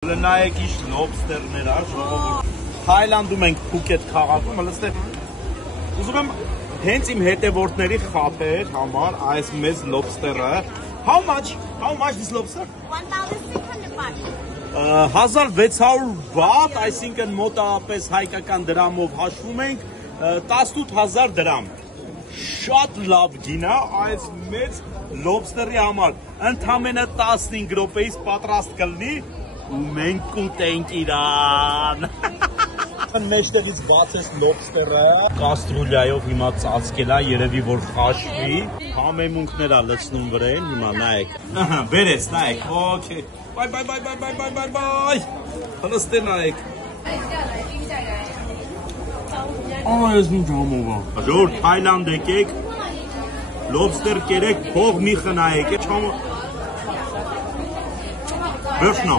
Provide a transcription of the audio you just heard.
Նայեք իշ լոբստերներ ա, ժողովուրդ։ Թայլանդում ենք Փուքեթ քաղաքում, լստե ուզում եմ հենց իմ հետևորդների խաբեր համար այս մեծ լոբստերը։ How much this lobster? 1,600 baht. 1600 բաթ, այսինքն մոտավորապես հայկական դրամով հաշվում ենք 18000 դրամ։ Շատ լավ գին է այս մեծ լոբստերի համար։ Ընդամենը 15 րոպեից պատրաստ կլինի ու մենք կուտենք իրան։ Մեջտեղից բացես լոբստերը կաստրուլյայով հիմա ծածկել է, երևի որ խաշվի, համեմունքներ ա լցնում վրեն, հիմա նայեք։ Բերես, նայեք, օքեյ։ Բայ։ Հնստե նայեք։ Այս ինչ համով ա։ Ժողովուրդ Թայլանդ եկեք, լոբստեր կերեք, փող մի խնայեք, Վերջնա։